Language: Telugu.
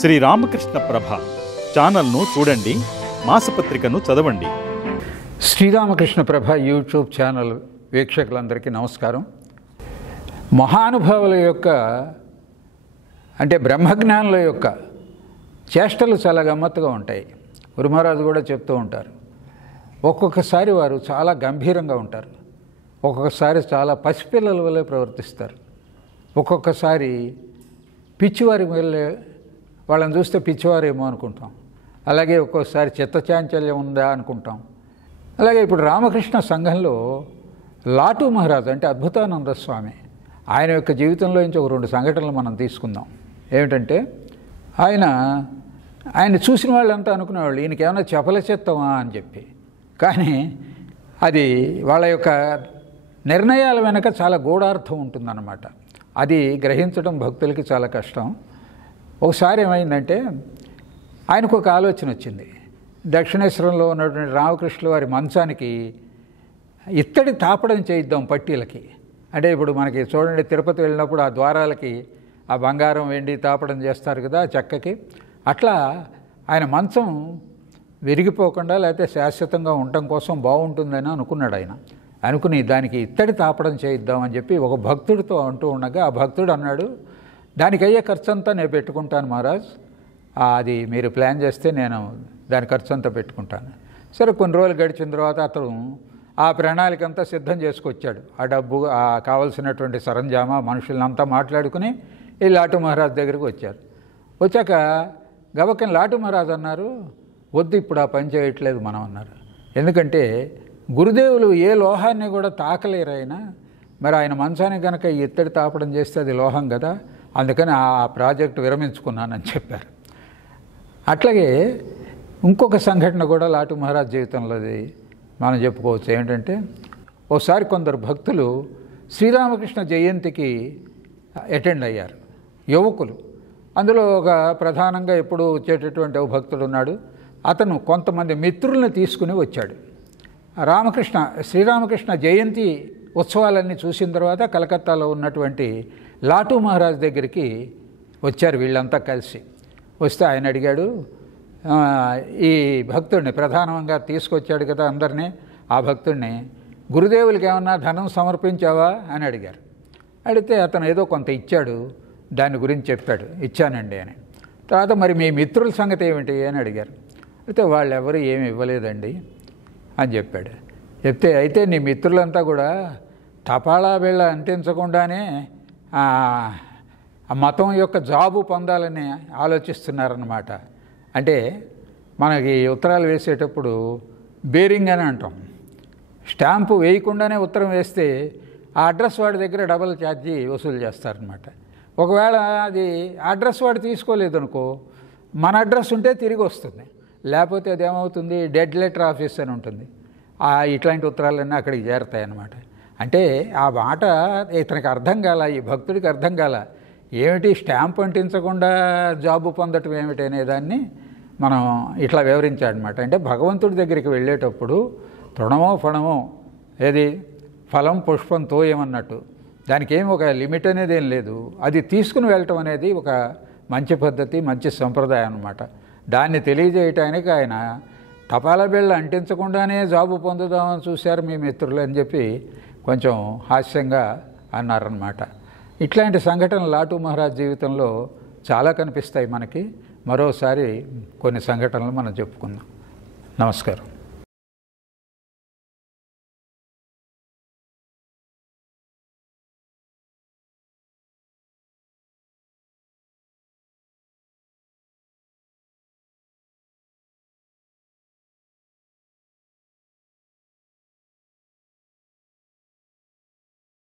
శ్రీ రామకృష్ణ ప్రభ ఛానల్ను చూడండి, మాసపత్రికను చదవండి. శ్రీరామకృష్ణ ప్రభ యూట్యూబ్ ఛానల్ వీక్షకులందరికీ నమస్కారం. మహానుభావుల యొక్క అంటే బ్రహ్మజ్ఞానుల యొక్క చేష్టలు చాలా గమ్మత్తుగా ఉంటాయి. గురుమహారాజు కూడా చెప్తూ ఉంటారు. ఒక్కొక్కసారి వారు చాలా గంభీరంగా ఉంటారు, ఒక్కొక్కసారి చాలా పసిపిల్లల వల్లే ప్రవర్తిస్తారు, ఒక్కొక్కసారి పిచ్చివారి వల్లే వాళ్ళని చూస్తే పిచ్చివారేమో అనుకుంటాం, అలాగే ఒక్కొక్కసారి చిత్తచాంచల్యం ఉందా అనుకుంటాం. అలాగే ఇప్పుడు రామకృష్ణ సంఘంలో లాటూ మహారాజు అంటే అద్భుతానంద స్వామి, ఆయన యొక్క జీవితంలో నుంచి ఒక 2 సంఘటనలు మనం తీసుకుందాం. ఏమిటంటే ఆయన చూసిన వాళ్ళంతా అనుకునేవాళ్ళు ఈయనకి ఏమైనా చపల చిత్తమా అని చెప్పి. కానీ అది వాళ్ళ యొక్క నిర్ణయాల వెనక చాలా గూఢార్థం ఉంటుందన్నమాట. అది గ్రహించడం భక్తులకి చాలా కష్టం. ఒకసారి ఏమైందంటే ఆయనకు ఒక ఆలోచన వచ్చింది. దక్షిణేశ్వరంలో ఉన్నటువంటి రామకృష్ణుల వారి మంచానికి ఇత్తడి తాపడం చేయిద్దాం పట్టీలకి. అంటే ఇప్పుడు మనకి చూడండి, తిరుపతి వెళ్ళినప్పుడు ఆ ద్వారాలకి ఆ బంగారం వెండి తాపడం చేస్తారు కదా చెక్కకి. అట్లా ఆయన మంచం విరిగిపోకుండా లేకపోతే శాశ్వతంగా ఉండటం కోసం బాగుంటుందని అనుకున్నాడు. ఆయన అనుకుని దానికి ఇత్తడి తాపడం చేయిద్దామని చెప్పి ఒక భక్తుడితో అంటూ ఉండగా ఆ భక్తుడు అన్నాడు, దానికి అయ్యే ఖర్చు అంతా నేను పెట్టుకుంటాను మహారాజ్, అది మీరు ప్లాన్ చేస్తే నేను దాని ఖర్చు అంతా పెట్టుకుంటాను. సరే, కొన్ని రోజులు గడిచిన తర్వాత అతను ఆ ప్రణాళిక అంతా సిద్ధం చేసుకొచ్చాడు. ఆ డబ్బు, ఆ కావలసినటువంటి సరంజామా, మనుషులంతా మాట్లాడుకుని ఈ లాటూ మహారాజ్ దగ్గరికి వచ్చారు. వచ్చాక గబక్కని లాటూ మహారాజ్ అన్నారు, వద్దు ఇప్పుడు ఆ పని చేయట్లేదు మనం అన్నారు. ఎందుకంటే గురుదేవులు ఏ లోహాన్ని కూడా తాకలేరు ఆయన. మరి ఆయన మంచానికి కనుక ఇత్తడి తాపడం చేస్తే అది లోహం కదా, అందుకని ఆ ప్రాజెక్టు విరమించుకున్నానని చెప్పారు. అట్లాగే ఇంకొక సంఘటన కూడా లాటూ మహారాజ్ జీవితంలోది మనం చెప్పుకోవచ్చు. ఏంటంటే ఒకసారి కొందరు భక్తులు శ్రీరామకృష్ణ జయంతికి అటెండ్ అయ్యారు, యువకులు. అందులో ఒక ప్రధానంగా ఎప్పుడు వచ్చేటటువంటి ఒక భక్తుడు ఉన్నాడు. అతను కొంతమంది మిత్రుల్ని తీసుకుని వచ్చాడు. శ్రీరామకృష్ణ జయంతి ఉత్సవాలన్నీ చూసిన తర్వాత కలకత్తాలో ఉన్నటువంటి లాటూ మహారాజ్ దగ్గరికి వచ్చారు వీళ్ళంతా కలిసి. వస్తే ఆయన అడిగాడు, ఈ భక్తుడిని ప్రధానంగా తీసుకొచ్చాడు కదా అందరినీ, ఆ భక్తుడిని గురుదేవులకి ఏమన్నా ధనం సమర్పించావా అని అడిగారు. అడిగితే అతను ఏదో కొంత ఇచ్చాడు, దాని గురించి చెప్పాడు, ఇచ్చానండి అని. తర్వాత మరి మీ మిత్రుల సంగతి ఏమిటి అని అడిగారు. అయితే వాళ్ళు ఎవరు ఏమి ఇవ్వలేదండి అని చెప్పాడు. చెప్తే అయితే నీ మిత్రులంతా కూడా తపాలా బిళ్ళ అంటించకుండానే ఆ మతం యొక్క జాబు పొందాలని ఆలోచిస్తున్నారన్నమాట. అంటే మనకి ఉత్తరాలు వేసేటప్పుడు బేరింగ్ అని అంటాం. స్టాంపు వేయకుండానే ఉత్తరం వేస్తే ఆ అడ్రస్ వాడి దగ్గర డబల్ ఛార్జీ వసూలు చేస్తారనమాట. ఒకవేళ అది అడ్రస్ వాడు తీసుకోలేదనుకో, మన అడ్రస్ ఉంటే తిరిగి వస్తుంది, లేకపోతే అది ఏమవుతుంది, డెడ్ లెటర్ ఆఫీస్ అని ఉంటుంది. ఇట్లాంటి ఉత్తరాలన్నీ అక్కడికి చేరుతాయన్నమాట. అంటే ఆ మాట ఇతనికి అర్థం కాల, ఈ భక్తుడికి అర్థం కాల. ఏమిటి స్టాంప్ అంటించకుండా జాబు పొందటం ఏమిటి అనేదాన్ని మనం ఇట్లా వివరించాడనమాట. అంటే భగవంతుడి దగ్గరికి వెళ్ళేటప్పుడు తృణమో ఫణమో ఏది ఫలం పుష్పం తోయమన్నట్టు దానికి ఏమి ఒక లిమిట్ అనేది ఏం లేదు. అది తీసుకుని వెళ్ళటం అనేది ఒక మంచి పద్ధతి, మంచి సంప్రదాయం అన్నమాట. దాన్ని తెలియజేయటానికి ఆయన తపాలా బిళ్ళ అంటించకుండానే జాబు పొందుదామని చూశారు మీ మిత్రులు అని చెప్పి కొంచెం హాస్యంగా అన్నారన్నమాట. ఇట్లాంటి సంఘటనలు లాటూ మహారాజ్ జీవితంలో చాలా కనిపిస్తాయి మనకి. మరోసారి కొన్ని సంఘటనలు మనం చెప్పుకుందాం. నమస్కారం.